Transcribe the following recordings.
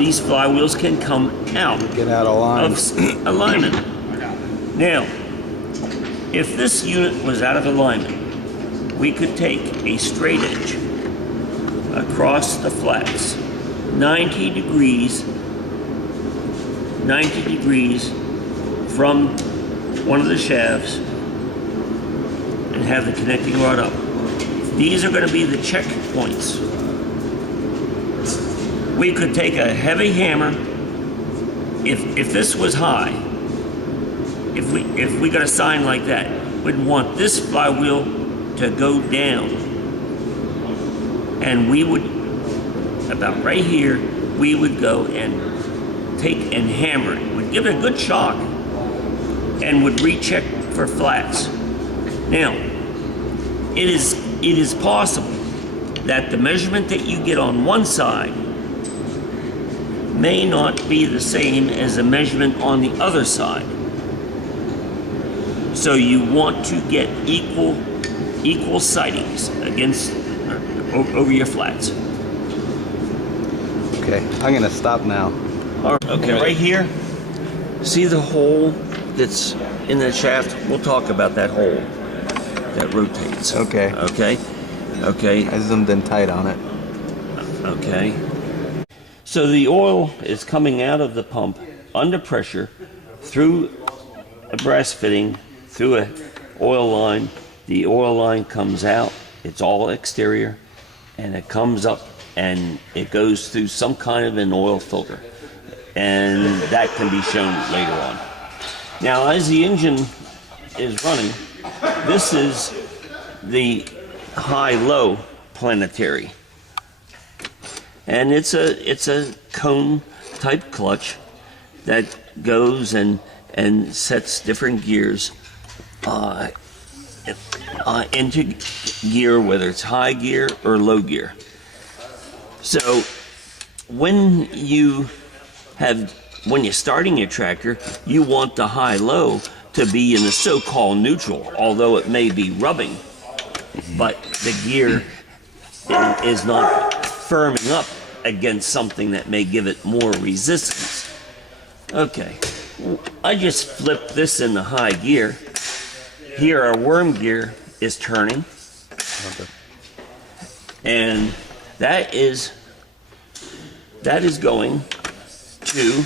these flywheels can come out. Get out of line. Of alignment. Now, if this unit was out of alignment, we could take a straight edge across the flats, 90 degrees from one of the shafts, and have the connecting rod up. These are going to be the check points. We could take a heavy hammer. If this was high, if we got a sign like that, we'd want this flywheel to go down, and we would, about right here, we would go and take and hammer it. We'd give it a good shock and would recheck for flats. Now, it is possible that the measurement that you get on one side may not be the same as the measurement on the other side. So you want to get equal sightings against over your flats. Okay, I'm gonna stop now. All right, okay, right here, see the hole that's in the shaft? We'll talk about that hole that rotates. Okay. Okay. Okay. I zoomed in tight on it. Okay. So the oil is coming out of the pump under pressure through a brass fitting, through an oil line. The oil line comes out, it's all exterior, and it comes up and it goes through some kind of an oil filter. And that can be shown later on. Now, as the engine is running, this is the high-low planetary. And it's a cone type clutch that goes and sets different gears into gear, whether it's high gear or low gear. So when you're starting your tractor, you want the high-low to be in the so-called neutral, although it may be rubbing, but the gear is not firming up against something that may give it more resistance. Okay, I just flipped this in the high gear. Here our worm gear is turning, and that is going to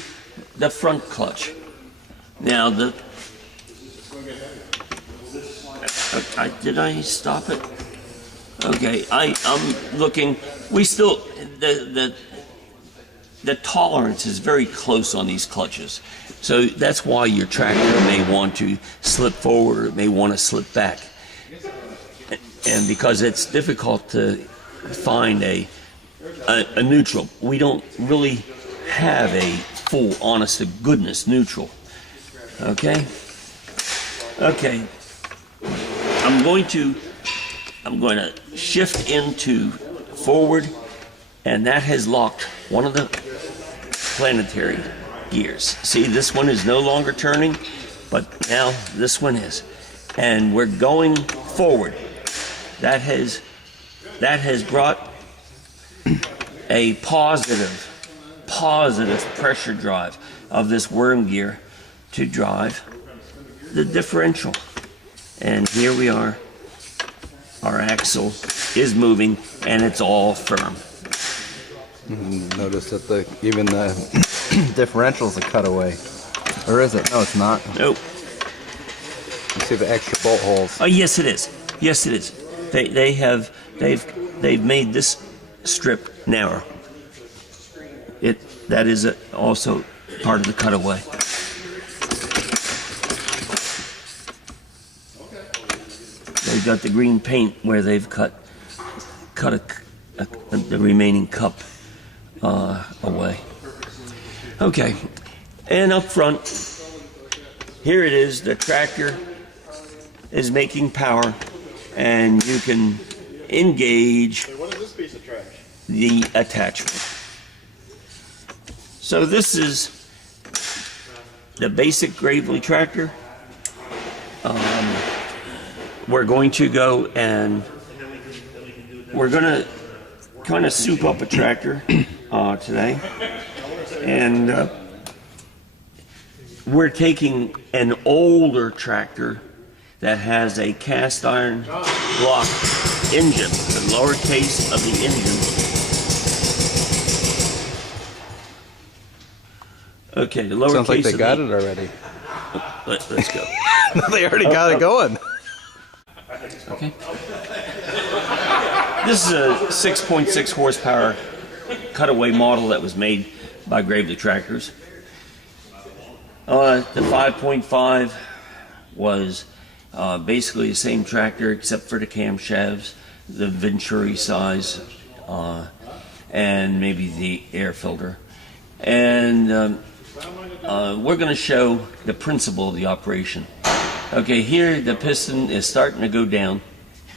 the front clutch. Now did I stop it? Okay, I'm looking. We still the tolerance is very close on these clutches, so that's why your tractor may want to slip forward, it may want to slip back, and because it's difficult to find a neutral. We don't really have a full, honest to goodness neutral. Okay. Okay. I'm going to shift into forward, and that has locked one of the planetary gears. See, this one is no longer turning, but now this one is, and we're going forward. That has brought a positive pressure drive of this worm gear to drive the differential. And here we are. Our axle is moving, and it's all firm. Notice that even the differential's a cutaway. Or is it? No, it's not. Nope. You see the extra bolt holes. Oh, yes, it is. Yes, it is. They've made this strip narrow. That is also part of the cutaway. They've got the green paint where they've cut the remaining cup away. Okay, and up front, here it is. The tractor is making power, and you can engage the attachment. So this is the basic Gravely tractor. We're going to go and we're going to kind of soup up a tractor today. And we're taking an older tractor that has a cast iron block engine, the lower case of the engine. Okay, the lower Sounds like case they got it already. Let's go. They already got it going. Okay. This is a 6.6 horsepower cutaway model that was made by Gravely Tractors. The 5.5 was basically the same tractor except for the camshafts, the Venturi size, and maybe the air filter. And we're going to show the principle of the operation. Okay, here the piston is starting to go down.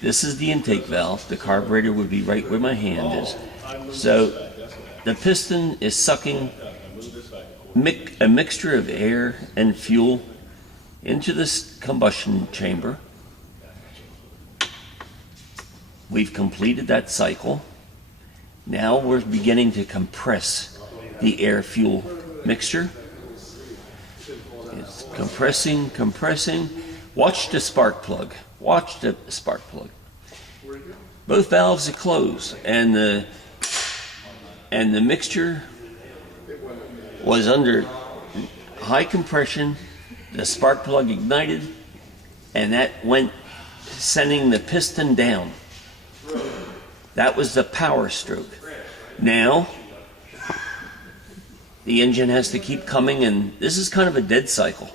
This is the intake valve. The carburetor would be right where my hand is. So the piston is sucking a mixture of air and fuel into this combustion chamber. We've completed that cycle. Now we're beginning to compress the air-fuel mixture. It's compressing, compressing. Watch the spark plug. Watch the spark plug. Both valves are closed, and the mixture was under high compression. The spark plug ignited, and that went sending the piston down. That was the power stroke. Now the engine has to keep coming, and this is kind of a dead cycle.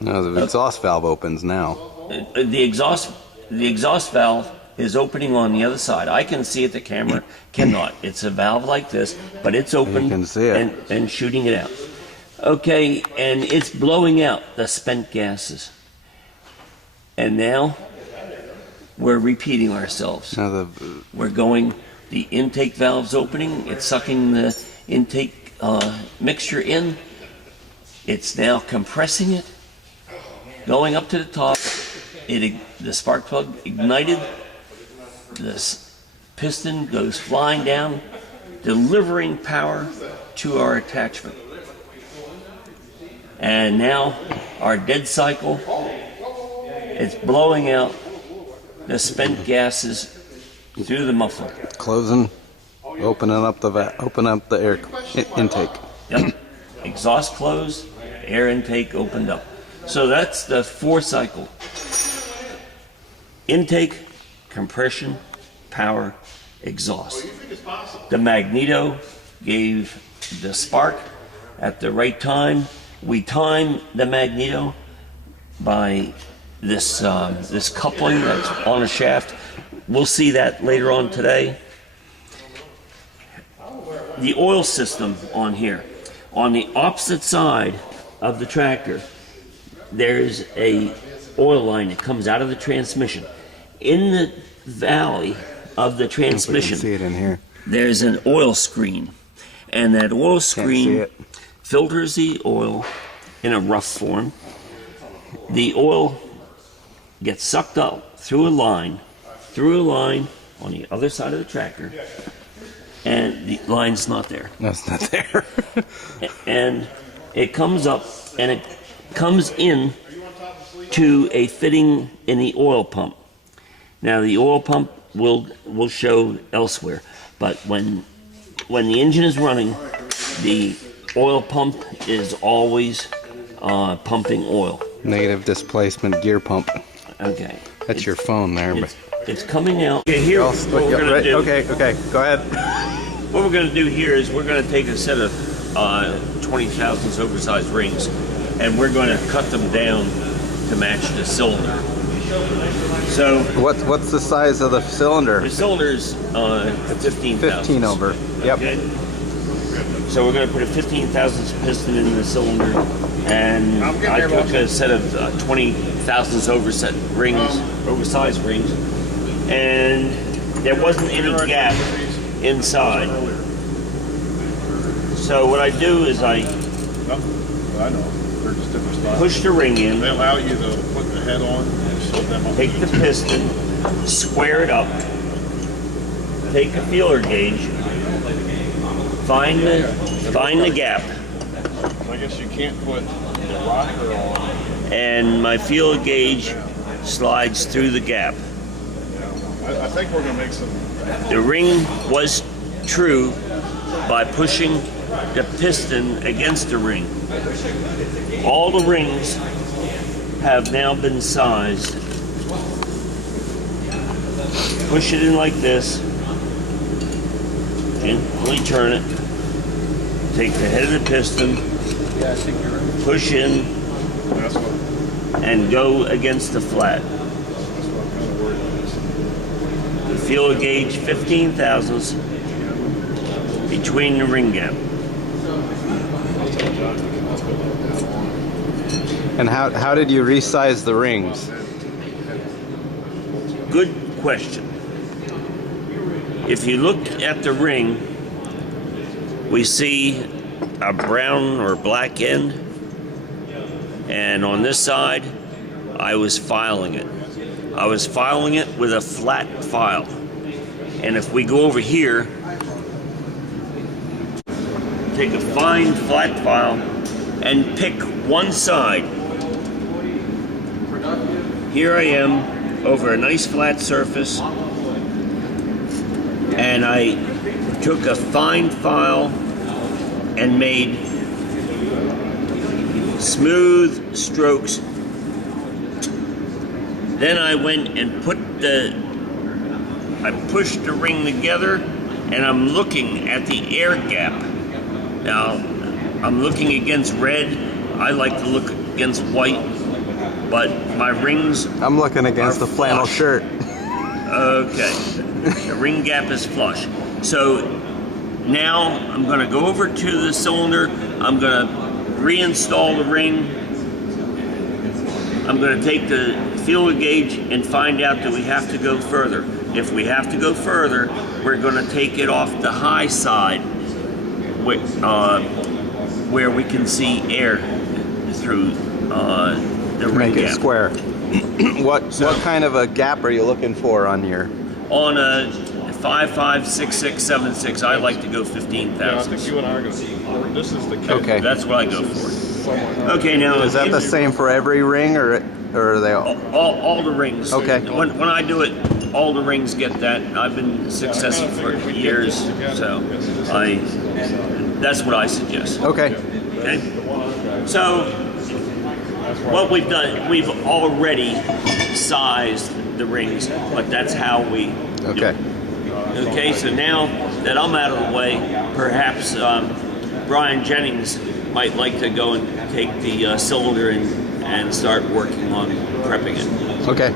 No, the exhaust valve opens now. The exhaust valve is opening on the other side. I can see it, the camera cannot. It's a valve like this, but it's open. You can see it. And shooting it out. Okay, and it's blowing out the spent gases. And now we're repeating ourselves. Now We're going, the intake valve's opening, it's sucking the intake mixture in. It's now compressing it, going up to the top. The spark plug ignited. This piston goes flying down, delivering power to our attachment. And now our dead cycle, it's blowing out the spent gases through the muffler. closing, opening up the air intake. Yep. Exhaust closed, air intake opened up. So that's the 4-cycle. Intake, compression, power, exhaust. The magneto gave the spark at the right time. We time the magneto by this coupling that's on a shaft. We'll see that later on today. The oil system on here. On the opposite side of the tractor, there's a oil line that comes out of the transmission. In the valley of the transmission, see it in here. There's an oil screen, and that oil screen filters the oil in a rough form. The oil gets sucked up through a line on the other side of the tractor, and the line's not there. No, it's not there. And it comes up, and it comes in to a fitting in the oil pump. Now the oil pump will show elsewhere, but when the engine is running, the oil pump is always pumping oil. Negative displacement gear pump. Okay. That's your phone there. It's coming out. Okay, here what we're going to do. Okay, go ahead. What we're going to do here is we're going to take a set of 20 thousandths oversized rings, and we're going to cut them down to match the cylinder. So what's the size of the cylinder? the cylinder's 15 thousandths. 15 over. Yep. Okay. So we're going to put a 15 thousandths piston in the cylinder, and I took a set of 20 thousandths oversized rings, and there wasn't any gap inside. So what I do is I push the ring in. They allow you to put the head on and slip them up. Take the piston, square it up, take a feeler gauge, find the gap, I guess you can't put the rocker on. and my feeler gauge slides through the gap. I think we're gonna make some. The ring was true by pushing the piston against the ring. All the rings have now been sized. Push it in like this, gently turn it, take the head of the piston, push in, That's what. and go against the flat. That's what I'm kind of worried about. The feeler gauge 15 thousandths between the ring gap. I'll tell John he can just put that down on. And how did you resize the rings? Good question. If you look at the ring, we see a brown or black end, and on this side, I was filing it. I was filing it with a flat file. And if we go over here, take a fine flat file and pick one side. Here I am over a nice flat surface, and I took a fine file and made smooth strokes. Then I went and I pushed the ring together, and I'm looking at the air gap. Now, I'm looking against red. I like to look against white, but my rings I'm looking against the flannel flush. shirt. Okay, the ring gap is flush. So now I'm going to go over to the cylinder. I'm going to reinstall the ring. I'm going to take the feeler gauge and find out that we have to go further. If we have to go further, we're going to take it off the high side where we can see air through the ring Make it gap. square. What kind of a gap are you looking for on your? On a 556676, I like to go 15 Yeah, I think thousandths. you and I are gonna. This is the case. Okay. That's what I go for. Okay, now Is that the same for every ring, or are they all? all the rings. Okay. When I do it, all the rings get that. I've been successful for years, so that's what I suggest. Okay. Okay. So what we've done, we've already sized the rings, but that's how we do Okay. it. Okay, so now that I'm out of the way, perhaps Brian Jennings might like to go and take the cylinder and start working on prepping it. Okay.